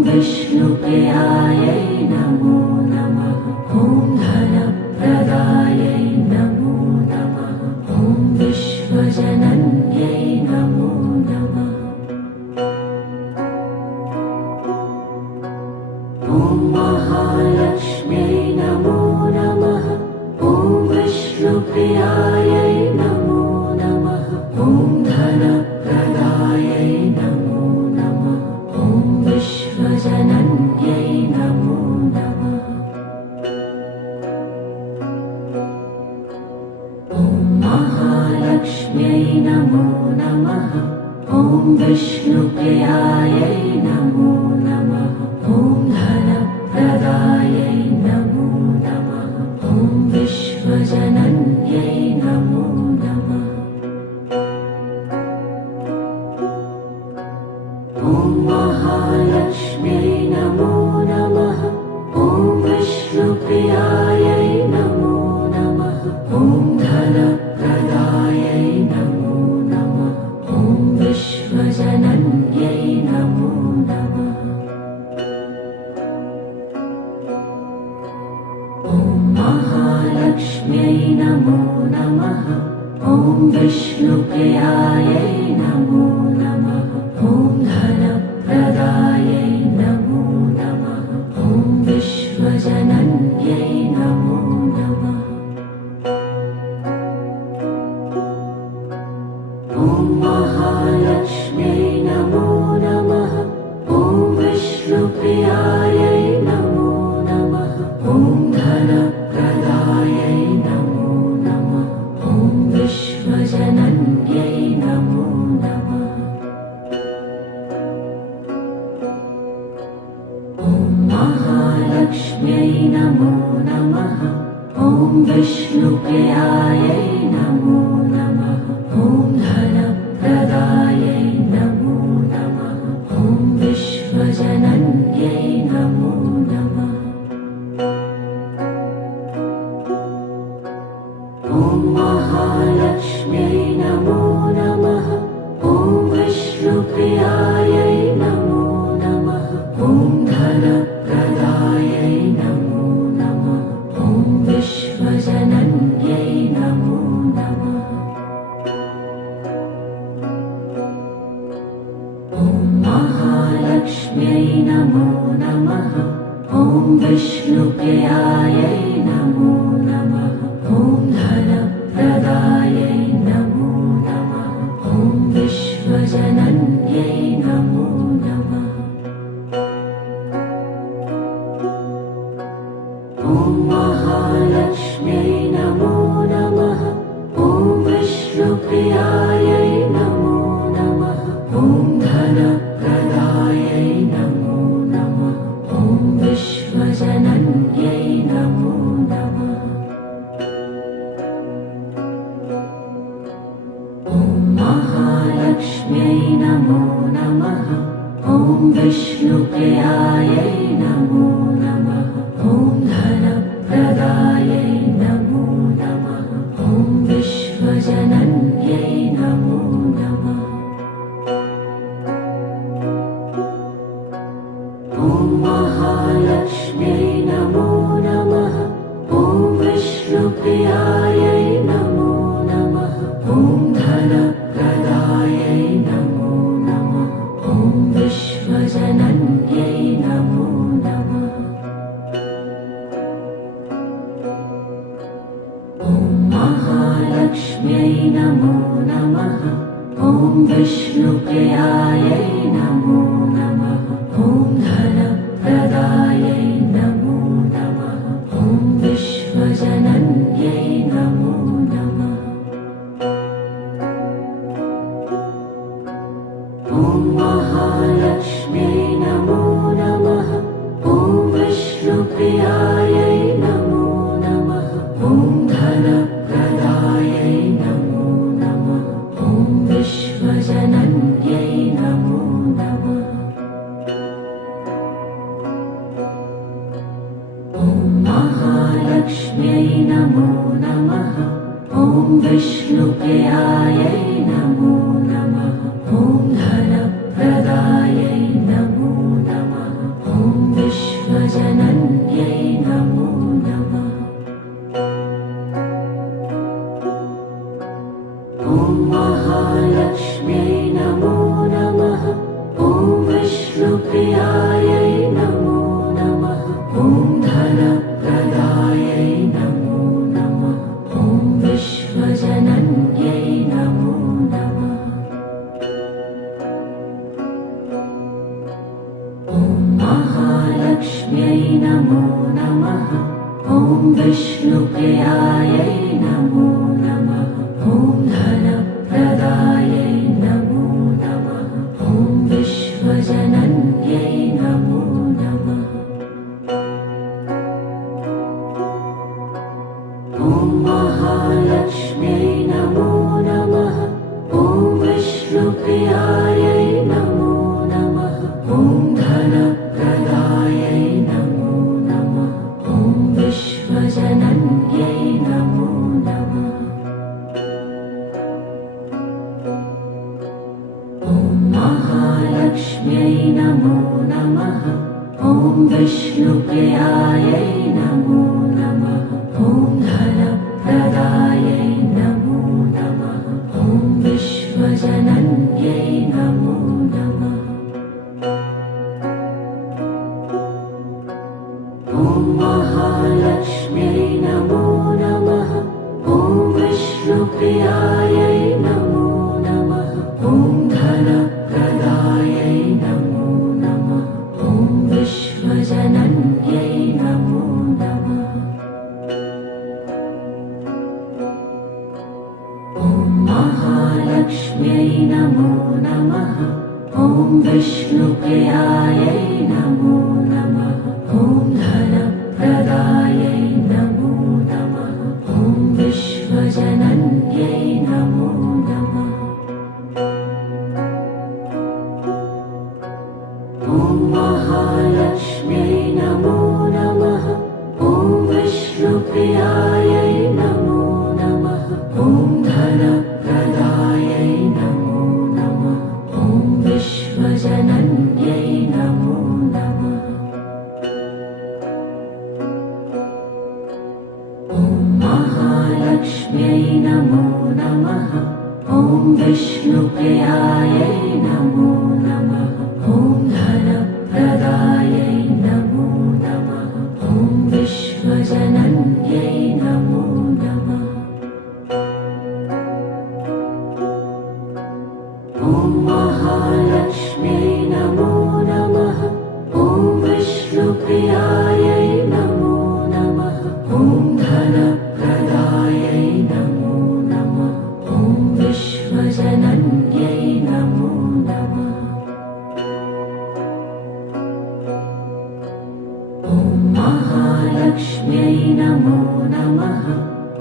विष्णुप्रियायै नमो नमः। ॐ धनप्रदायै नमो नमः। ॐ विश्वजनन्यै नमो नमः। ॐ महालक्ष्म्यै नमो नमः। ॐ विष्णुप्रियायै नमो नमः। ॐ धनप्रदायै नमो नमः। ॐ विश्वजनन्यै नमो नमः। ॐ महालक्ष्म्यै नमो नमः। ॐ विष्णुप्रियायै नमो नमः। ॐ धनप्रदायै नमो नमः। ॐ विश्वजनन्यै नमो नमः। ॐ महालक्ष्म्यै नमो नमः। ॐ विष्णुप्रियायै नमो नमः। ॐ धनप्रदायै नमो नमः। ॐ विश्वजनन्यै नमो नमः। ॐ महालक्ष्म्यै नमो नमः। ॐ विष्णुप्रियायै नमो नमः। ॐ धनप्रदायै नमो नमः। ॐ विश्वजनन्यै नमो नमः। ॐ महालक्ष्म्यै नमो नमः। ॐ विष्णुप्रियायै नमो नमः। ॐ धनप्रदायै नमो नमः। ॐ विश्वजनन्यै नमो नमः। ॐ महालक्ष्म्यै नमो नमः। ॐ विष्णुप्रियायै नमो नमः। ॐ धनप्रदायै नमो नमः। ॐ विश्वजनन्यै नमो नमः। ॐ महालक्ष्म्यै नमो नमः। ॐ विष्णुप्रियायै नमो नमः। ॐ धनप्रदायै नमो नमः। ॐ विश्वजनन्यै नमो नमः। ॐ महालक्ष्म्यै नमो नमः। ॐ विष्णुप्रियायै नमो नमः। ॐ धनप्रदायै नमो नमः। ॐ विश्वजनन्यै नमो नमः। ॐ महालक्ष्म्यै नमो नमः। ॐ विष्णुप्रियायै नमो नमः। ॐ धनप्रदायै नमो नमः। ॐ विश्वजनन्यै नमो नमः। ॐ महालक्ष्म्यै नमो नमः। ॐ विष्णुप्रियायै नमो नमः। ॐ धनप्रदायै नमो नमः। ॐ विश्वजनन्यै नमो नमः। ॐ महालक्ष्म्यै नमो नमः। ॐ विष्णुप्रियायै नमो नमः। ॐ धनप्रदायै नमो नमः। ॐ विश्वजनन्यै नमो नमः। ॐ महालक्ष्म्यै नमो नमः। ॐ विष्णुप्रियायै नमो नमः। ॐ धनप्रदायै नमो नमः। ॐ विश्वजनन्यै नमो नमः। ॐ महालक्ष्म्यै नमो नमः। ॐ विष्णुप्रियायै नमो नमः। ॐ धनप्रदायै नमो नमः। ॐ विश्वजनन्यै नमो नमः। ॐ महालक्ष्म्यै नमो नमः। ॐ विष्णुप्रियायै नमो नमः। ॐ धनप्रदायै नमो नमः। महालक्ष्म्यै नमो नमः। ॐ विष्णुप्रियायै नमो नमः। ॐ धनप्रदायै नमो नमः। ॐ विश्वजनन्यै नमो नमः। ॐ महालक्ष्म्यै नमो नमः। ॐ विष्णुप्रियायै नमो नमः। ॐ धनप्रदायै नमो नमः। ॐ विश्वजनन्यै नमो नमः। ॐ महालक्ष्म्यै नमो नमः। ॐ विष्णुप्रियायै नमो नमः। ॐ धनप्रदायै नमो नमः। ॐ विश्वजनन्यै नमो नमः। ॐ महालक्ष्म्यै नमो नमः। ॐ विष्णुप्रियायै नमो नमः। ॐ धनप्रदायै नमो नमः। ॐ विश्वजनन्यै नमो नमः। ॐ महालक्ष्म्यै नमो नमः। ॐ विष्णुप्रियायै नमो नमः। ॐ धनप्रदायै नमो नमः। ॐ विश्वजनन्यै नमो नमः। ॐ महालक्ष्म्यै नमो नमः। ॐ विष्णुप्रियायै नमो नमः। ॐ धनप्रदायै नमो नमः। ॐ विश्वजनन्यै नमो नमः। ॐ महालक्ष्म्यै नमो नमः। ॐ विष्णुप्रियायै नमो नमः। ॐ धनप्रदायै नमो नमः। ॐ विश्वजनन्यै नमो नमः। ॐ महालक्ष्म्यै नमो नमः। ॐ विष्णुप्रियायै नमो नमः। ॐ धनप्रदायै नमो नमः। ॐ विश्वजनन्यै नमो नमः। ॐ महालक्ष्म्यै नमो नमः।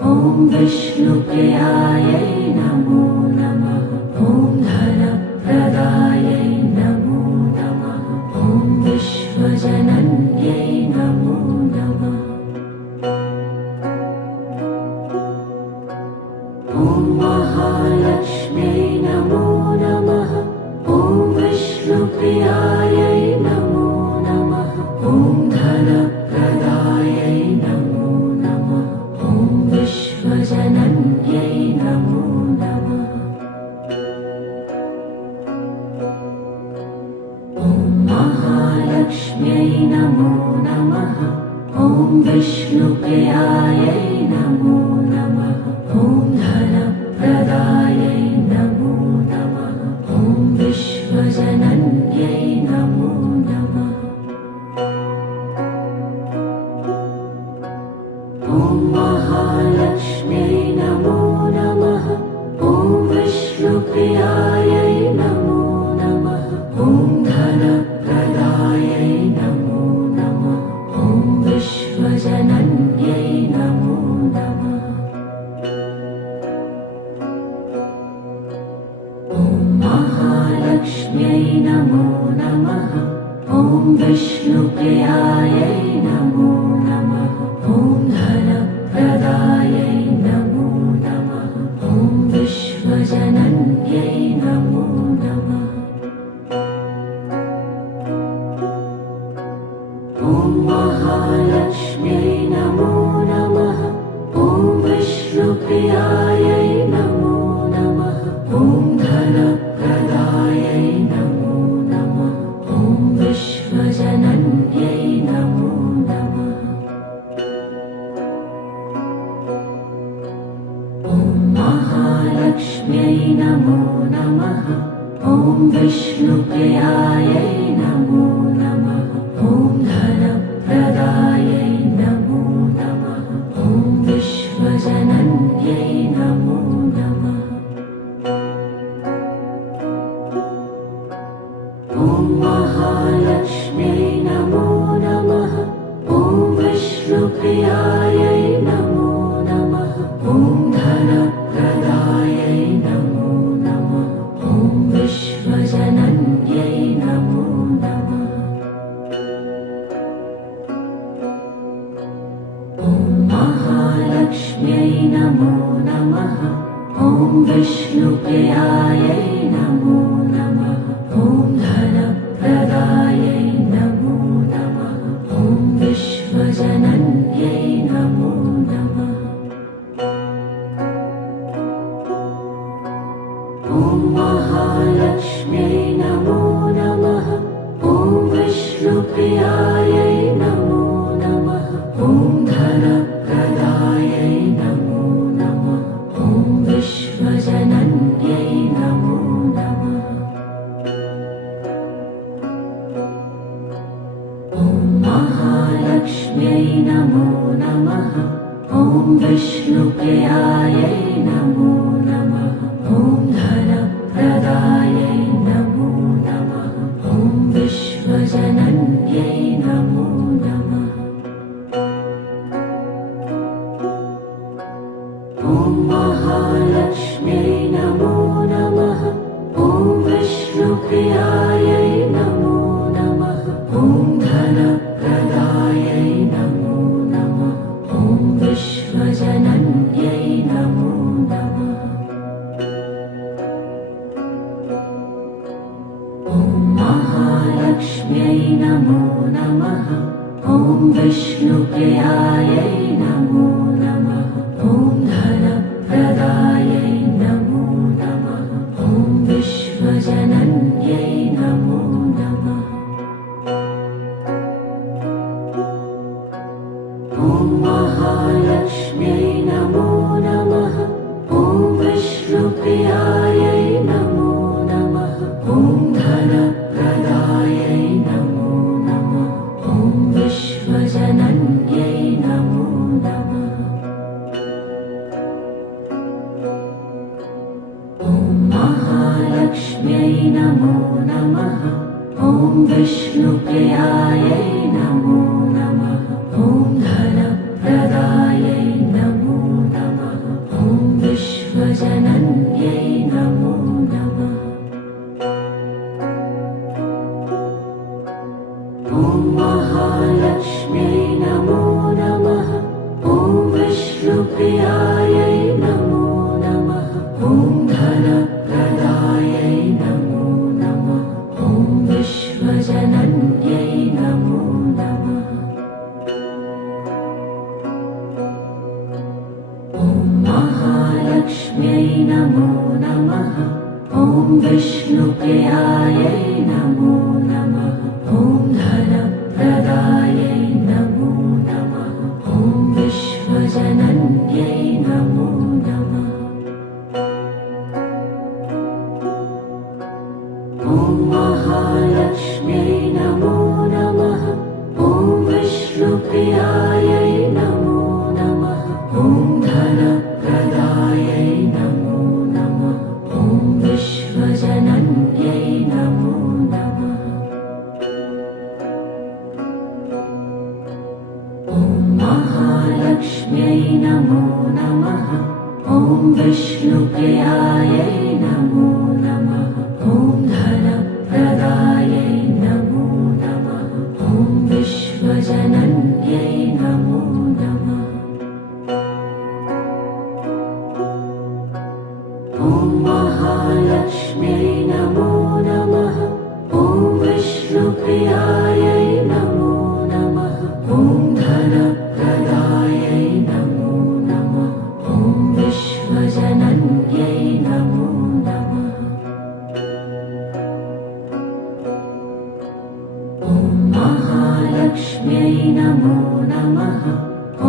ॐ विष्णुप्रियायै नमो नमः। ॐ धनप्रदायै नमो नमः। ॐ विश्वजनन्यै नमो नमः। ॐ महालक्ष्म्यै नमो नमः। ॐ विष्णुप्रियायै नमो नमः। ॐ धनप्रदायै नमो नमः। ॐ विश्वजनन्यै नमो नमः। ॐ महालक्ष्म्यै नमो नमः। ॐ विष्णुप्रियायै नमो नमः। ॐ धनप्रदायै नमो नमः। ॐ विश्वजनन्यै नमो नमः। ॐ महालक्ष्म्यै नमो नमः। ॐ विष्णुप्रियायै नमो नमः। ॐ धनप्रदायै नमो नमः। ॐ विश्वजनन्यै नमो नमः। ॐ महालक्ष्म्यै नमो नमः। ॐ विष्णुप्रियायै नमो नमः। ॐ धनप्रदायै नमो नमः। ॐ विश्वजनन्यै नमो नमः। ॐ महालक्ष्म्यै नमो नमः। ॐ विष्णुप्रियायै नमो नमः। ॐ धनप्रदायै नमो नमः। ॐ विश्वजनन्यै नमो नमः। ॐ महालक्ष्म्यै नमो नमः। ॐ विष्णुप्रियायै नमो नमः। ॐ विष्णुप्रियायै नमो नमः। ॐ धनप्रदायै नमो नमः। ॐ विश्वजनन्यै नमो नमः। ॐ महालक्ष्म्यै नमो नमः। ॐ विष्णुप्रियायै नमो नमः। ॐ धनप्रदायै नमो नमः। ॐ विश्वजनन्यै नमो नमः। ॐ महालक्ष्म्यै नमो नमः। ॐ विष्णुप्रियायै नमो नमः। ॐ धनप्रदायै नमो नमः। ॐ विश्वजनन्यै नमो नमः। ॐ महालक्ष्म्यै नमो नमः। ॐ विष्णुप्रियायै नमो नमः। ॐ धनप्रदायै नमो नमः। ॐ विश्वजनन्यै नमो नमः। ॐ महालक्ष्म्यै नमो नमः। ॐ विष्णुप्रियायै नमो नमः। ॐ धनप्रदायै नमो नमः। ॐ विश्वजनन्यै नमो नमः। ॐ महालक्ष्म्यै नमो नमः। ॐ विष्णुप्रियायै नमो नमः। ॐ धनप्रदायै नमो नमः। ॐ विश्वजनन्यै नमो नमः। ॐ महालक्ष्म्यै नमो नमः। ॐ विष्णुप्रियायै नमो नमः। ॐ धनप्रदायै नमो नमः। ॐ विश्वजनन्यै नमो नमः। ॐ महालक्ष्म्यै नमो नमः। ॐ विष्णुप्रियायै नमो नमः। ॐ धनप्रदायै नमो नमः। ॐ विश्वजनन्यै नमो नमः। ॐ महालक्ष्म्यै नमो नमः। ॐ विष्णुप्रियायै नमो नमः। ॐ धनप्रदायै नमो नमः। ॐ विश्वजनन्यै नमो नमः। ॐ महालक्ष्म्यै नमो नमः। ॐ विष्णुप्रियायै नमो नमः। ॐ धनप्रदायै नमो नमः। ॐ विश्वजनन्यै नमो नमः। ॐ महालक्ष्म्यै नमो नमः। ॐ विष्णुप्रियायै नमो नमः। ॐ धनप्रदायै नमो नमः। ॐ विश्वजनन्यै नमो नमः। ॐ महालक्ष्म्यै नमो नमः। ॐ विष्णुप्रियायै नमो नमः। ॐ धनप्रदायै नमो नमः। ॐ विश्वजनन्यै नमो नमः। ॐ महालक्ष्म्यै नमो नमः। ॐ विष्णुप्रियायै नमो नमः। ॐ धनप्रदायै नमो नमः। ॐ विश्वजनन्यै नमो नमः। ॐ महालक्ष्म्यै नमो नमः।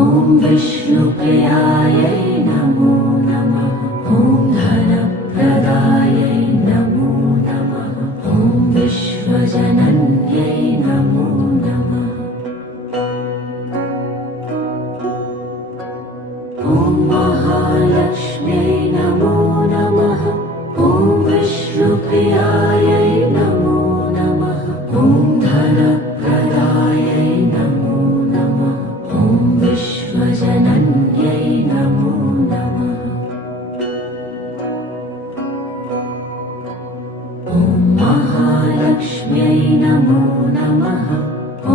ॐ विष्णुप्रियायै नमो नमः। ॐ धनप्रदायै नमो नमः। ॐ विश्वजनन्यै नमो नमः। ॐ महालक्ष्म्यै नमो नमः। ॐ विष्णुप्रियायै नमो नमः। ॐ धनप्रदायै नमो नमः। ॐ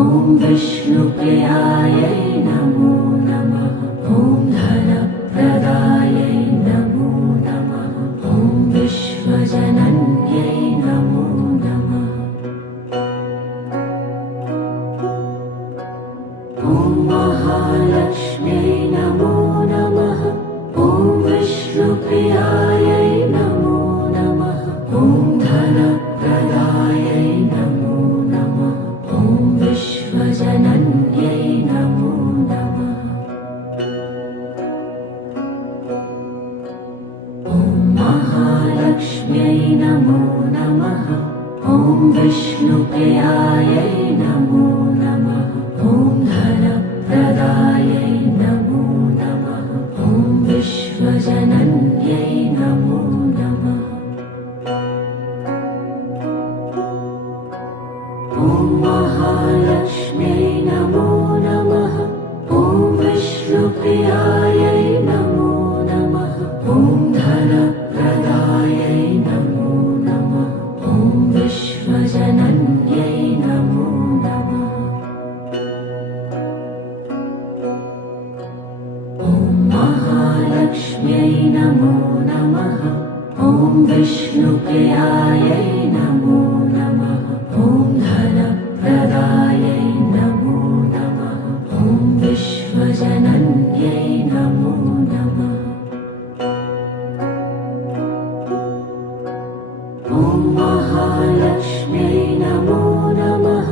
ॐ विष्णुप्रियायै नमो नमः ॐ धनप्रदायै नमो नमः ॐ विश्वजनन्यै नमो नमः ॐ महालक्ष्म्यै नमो नमः ॐ विष्णुप्रियायै नमो नमः ॐ धनप्रदायै नमो नमः ॐ विश्वजनन्यै नमो नमः ॐ महालक्ष्म्यै नमो नमः ॐ विष्णुप्रियायै नमो नमः ॐ धनप्रदायै नमो नमः ॐ विश्वजनन्यै नमो नमः ॐ महालक्ष्म्यै नमो नमः ॐ विष्णुप्रियायै नमो नमः ॐ धनप्रदायै नमो नमः ॐ विश्वजनन्यै नमो नमः ॐ महालक्ष्म्यै नमो नमः ॐ विष्णुप्रियायै नमो नमः ॐ धनप्रदायै नमो नमः ॐ विश्वजनन्यै नमो नमः ॐ महालक्ष्म्यै नमो नमः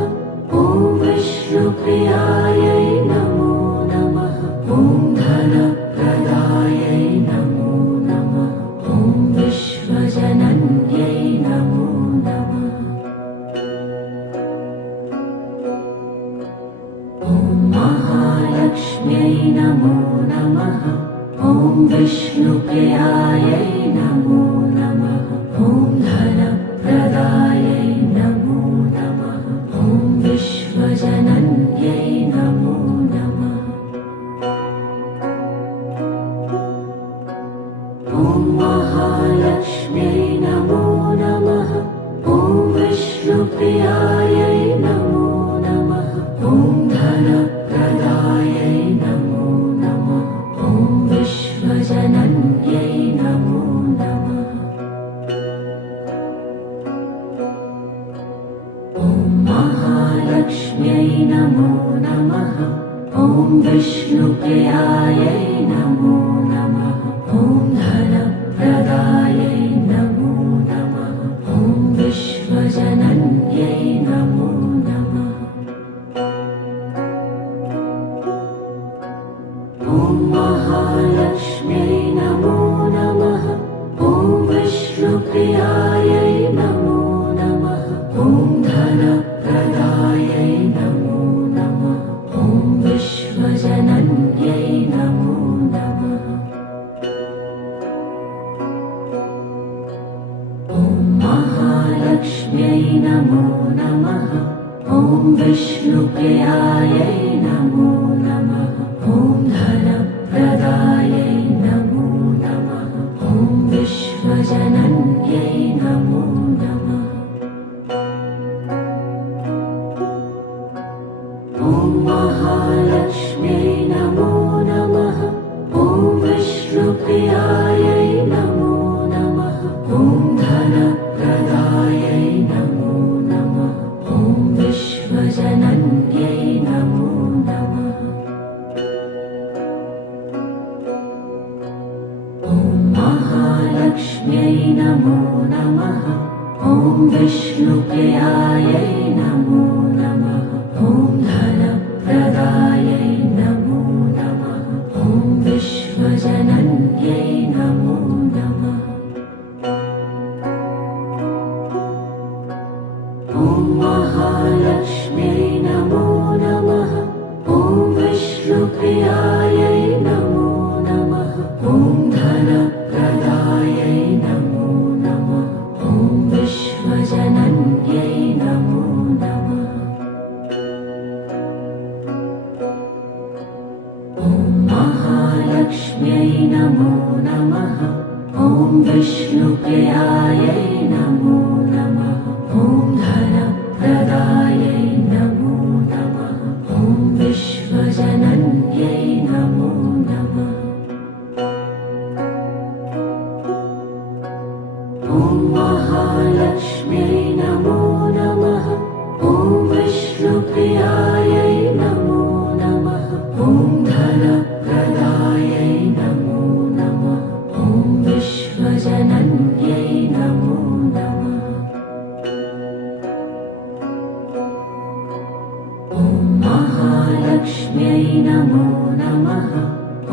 ॐ विष्णुप्रियायै नमो नमः ॐ धनप्रदायै नमो नमः ॐ विश्वजनन्यै नमो नमः ॐ महालक्ष्म्यै नमो नमः ॐ विष्णुप्रियायै नमो नमः ॐ धनप्रदायै नमो नमः ॐ विश्वजनन्यै नमो नमः ॐ महालक्ष्म्यै नमो नमः ॐ विष्णुप्रियायै नमो नमः ॐ धनप्रदायै नमो नमः ॐ विश्वजनन्यै नमो नमः ॐ महालक्ष्म्यै नमो नमः ॐ विष्णुप्रियायै नमो नमः ॐ धनप्रदायै नमो नमः ॐ विश्वजनन्यै नमो नमः ॐ महालक्ष्म्यै नमो नमः ॐ विष्णुप्रियायै नमो नमः ॐ धनप्रदायै नमो नमः ॐ विश्वजनन्यै नमो नमः ॐ महालक्ष्म्यै नमो नमः ॐ विष्णुप्रियायै नमो नमः ॐ धनप्रदायै नमो नमः ॐ विश्वजनन्यै नमो नमः ॐ महालक्ष्म्यै नमो नमः ॐ विष्णुप्रियायै नमो नमः ॐ धनप्रदायै नमो नमः ॐ विश्वजनन्यै नमो नमः ॐ महालक्ष्म्यै नमो नमः ॐ विष्णुप्रियायै नमो नमः ॐ धनप्रदायै नमो नमः ॐ विश्वजनन्यै नमो नमः ॐ महालक्ष्म्यै नमो नमः ॐ विष्णुप्रियायै नमो नमः ॐ धनप्रदायै नमो नमः ॐ विश्वजनन्यै नमो नमः ॐ महालक्ष्म्यै नमो नमः ॐ विष्णुप्रियायै नमो नमः ॐ धनप्रदायै नमो नमः महालक्ष्म्यै नमो नमः।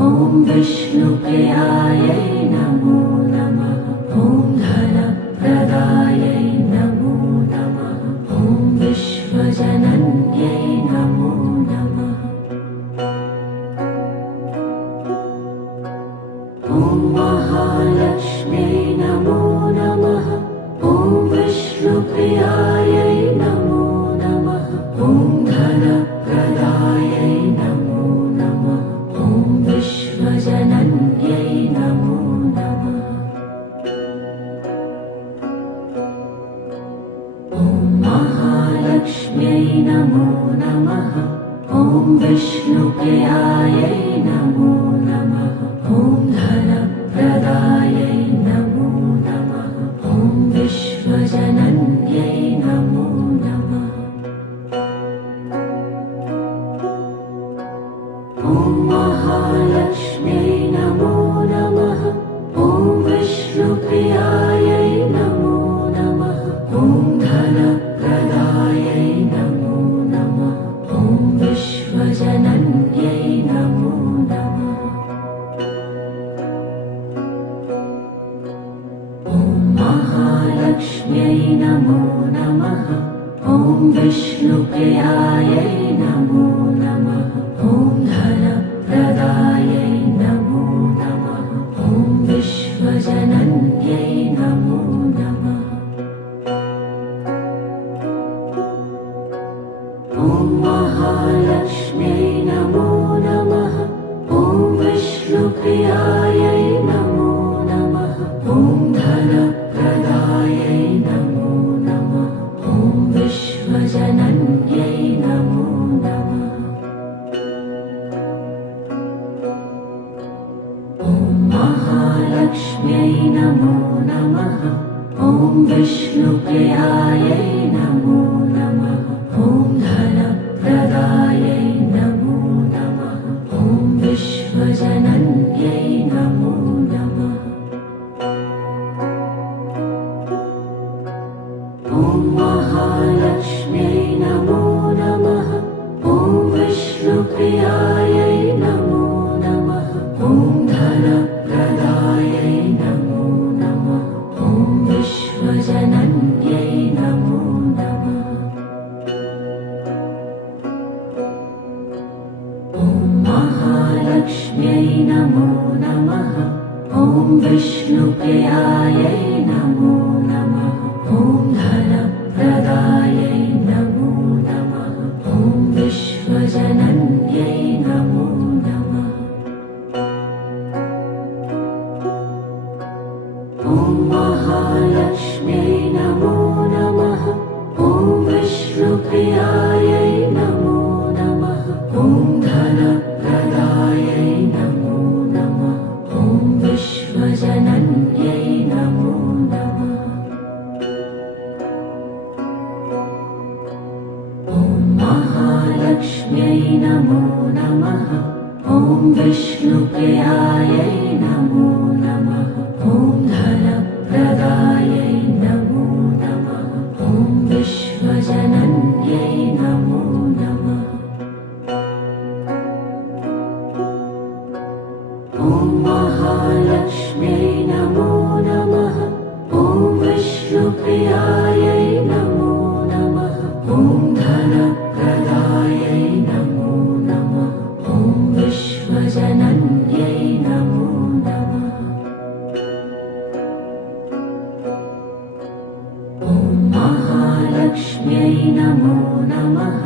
ॐ विष्णुप्रियायै नमो नमः। ॐ धनप्रदायै नमो नमः। ॐ विश्वजनन्यै नमो नमः। ॐ महालक्ष्म्यै नमो नमः। ॐ विष्णुप्रियायै नमो नमः। ॐ धनप्रदायै नमो नमः। ॐ विश्वजनन्यै नमो नमः। ॐ महालक्ष्म्यै नमो नमः। ॐ विष्णुप्रियायै नमो नमः। ॐ धनप्रदायै नमो नमः। ॐ विश्वजनन्यै नमो नमः। ॐ महालक्ष्म्यै नमो नमः। ॐ विष्णुप्रियायै नमो नमः। ॐ धनप्रदायै नमो नमः। ॐ विश्वजनन्यै नमो नमः। ॐ महालक्ष्म्यै नमो नमः। ॐ विष्णुप्रियायै नमो नमः। ॐ धनप्रदायै नमो नमः। ॐ विश्वजनन्यै नमो नमः। ॐ महालक्ष्म्यै नमो नमः। ॐ विष्णुप्रियायै नमो नमः। ॐ धनप्रदायै नमो नमः। ॐ विश्वजनन्यै नमो नमः। ॐ महालक्ष्म्यै नमो नमः। ॐ विष्णुप्रियायै नमो नमः। ॐ धनप्रदायै नमो नमः। ॐ विश्वजनन्यै नमो नमः। ॐ महालक्ष्म्यै नमो नमः। ॐ विष्णुप्रियायै नमो नमः। ॐ धनप्रदायै नमो नमः। ॐ विश्वजनन्यै नमो नमः। ॐ महालक्ष्म्यै नमो नमः। ॐ विष्णुप्रियायै नमो नमः। ॐ धनप्रदायै नमो नमः। ॐ विश्वजनन्यै नमो नमः। ॐ महालक्ष्म्यै नमो नमः। ॐ विष्णुप्रियायै नमो नमः। ॐ धनप्रदायै नमो नमः। ॐ विश्वजनन्यै नमो नमः। ॐ महालक्ष्म्यै नमो नमः। ॐ विष्णुप्रियायै नमो नमः। ॐ धनप्रदायै नमो नमः। ॐ विश्वजनन्यै नमो नमः। ॐ महालक्ष्म्यै नमो नमः। ॐ विष्णुप्रियायै नमो नमः। ॐ धनप्रदायै नमो नमः। ॐ विश्वजनन्यै नमो नमः। ॐ महालक्ष्म्यै नमो नमः।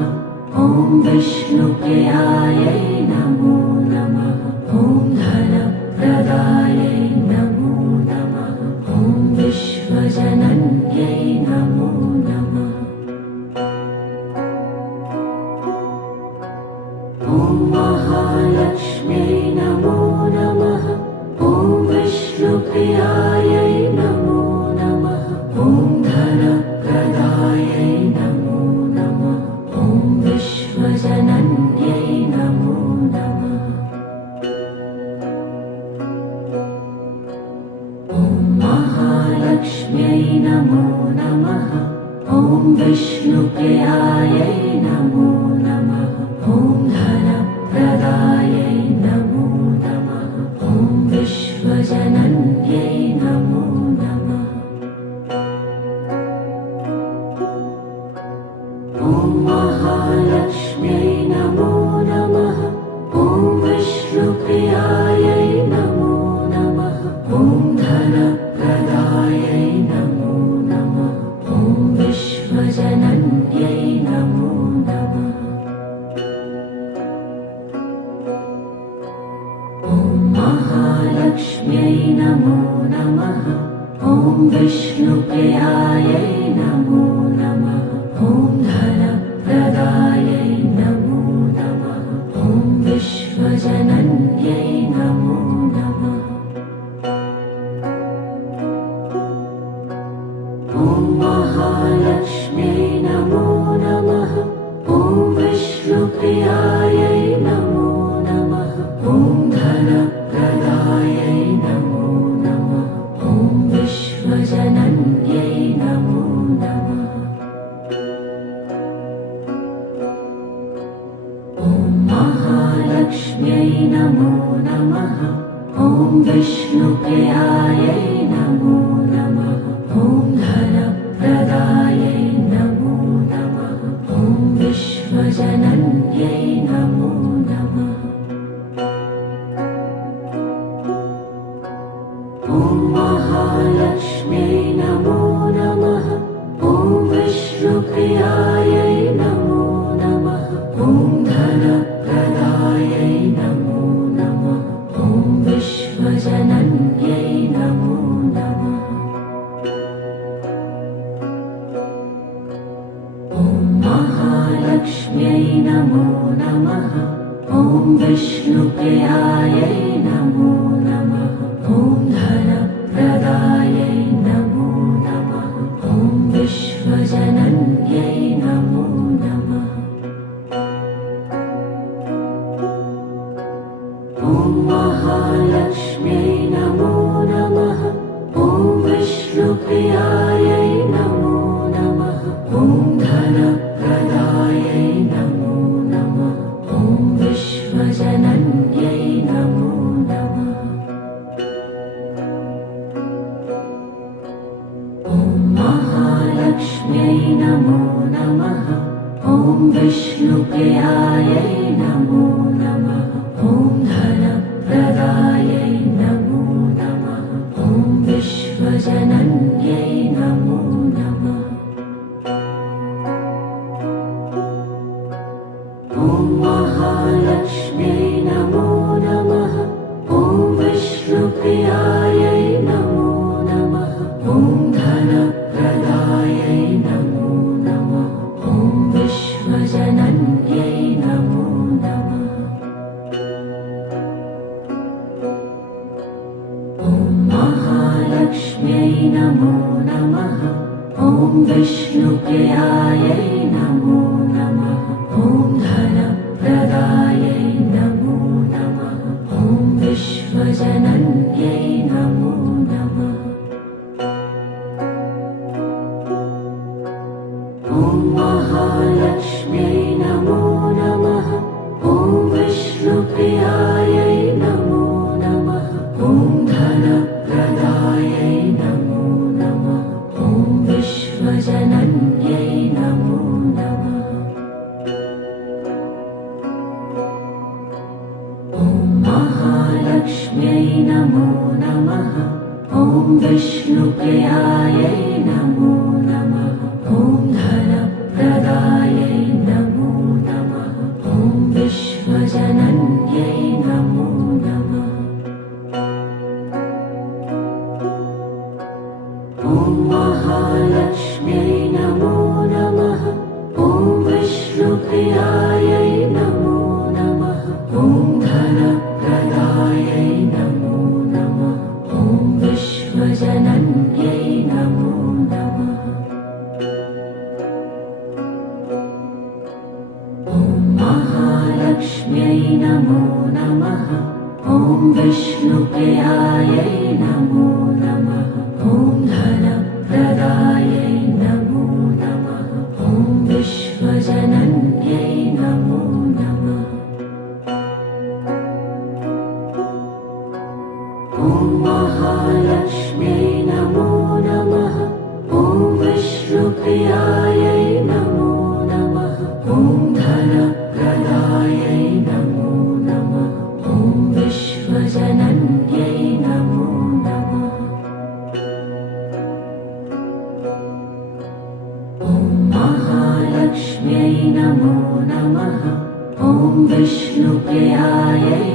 ॐ विष्णुप्रियायै नमो नमः। ॐ धनप्रदायै नमो नमः। ॐ विश्वजनन्यै नमो नमः। ॐ महालक्ष्म्यै नमो नमः। ॐ विष्णुप्रियायै नमो नमः। ॐ धनप्रदायै नमो नमः। ॐ विश्वजनन्यै नमो नमः। ॐ महालक्ष्म्यै नमो नमः। ॐ विष्णुप्रियायै नमो नमः। ॐ धनप्रदायै महालक्ष्म्यै नमो नमः। ॐ विष्णुप्रियायै नमो नमः। ॐ धनप्रदायै नमो नमः। ॐ विश्वजनन्यै नमो नमः। ॐ महालक्ष्म्यै नमो नमः। ॐ विष्णुप्रियायै नमो नमः। ॐ धनप्रदायै नमो नमः। ॐ विश्वजनन्यै नमो नमः। ॐ महालक्ष्म्यै नमो नमः। ॐ विष्णुप्रियायै नमो नमः। ॐ धनप्रदायै नमो नमः। ॐ विश्वजनन्यै नमो नमः। ॐ महालक्ष्म्यै नमो नमः। ॐ विष्णुप्रियायै नमो नमः। ॐ धनप्रदायै नमो नमः। ॐ विश्वजनन्यै नमो नमः। ॐ महालक्ष्म्यै नमो नमः। ॐ विष्णुप्रियायै नमो नमः। ॐ धनप्रदायै नमो नमः। ॐ विश्वजनन्यै नमो नमः। ॐ महालक्ष्म्यै नमो नमः। ॐ विष्णुप्रियायै नमो नमः। ॐ धनप्रदायै नमो नमः। ॐ विश्वजनन्यै नमो नमः। ॐ महालक्ष्म्यै नमो नमः। ॐ विष्णुप्रियायै नमो नमः। ॐ धनप्रदायै नमो नमः। ॐ विश्वजनन्यै नमो नमः। ॐ महालक्ष्म्यै नमो नमः। ॐ विष्णुप्रियायै नमो नमः। ॐ धनप्रदायै नमो नमः। ॐ विश्वजनन्यै नमो नमः। ॐ महालक्ष्म्यै नमो नमः। ॐ विष्णुप्रियायै नमो नमः। ॐ धनप्रदायै नमो नमः। ॐ विश्वजनन्यै नमो नमः। ॐ महालक्ष्म्यै नमो नमः। ॐ विष्णुप्रियायै नमो नमः। ॐ धनप्रदायै नमो नमः। ॐ विश्वजनन्यै नमो नमः। ॐ महालक्ष्म्यै नमो नमः। ॐ विष्णुप्रियायै नमो नमः। ॐ धनप्रदायै नमो नमः। ॐ विश्वजनन्यै नमो नमः। ॐ महालक्ष्म्यै नमो नमः। ॐ विष्णुप्रियायै नमो नमः। ॐ धनप्रदायै नमो नमः। ॐ विश्वजनन्यै नमो नमः। ॐ महालक्ष्म्यै नमो नमः। ॐ विष्णुप्रियायै नमो नमः। ॐ धनप्रदायै नमो नमः। ॐ विश्वजनन्यै नमो नमः। ॐ महालक्ष्म्यै नमो नमः। ॐ विष्णुप्रियायै नमो नमः। ॐ धनप्रदायै नमो नमः। ॐ विश्वजनन्यै नमो नमः। ॐ महालक्ष्म्यै नमो नमः। ॐ विष्णुप्रियायै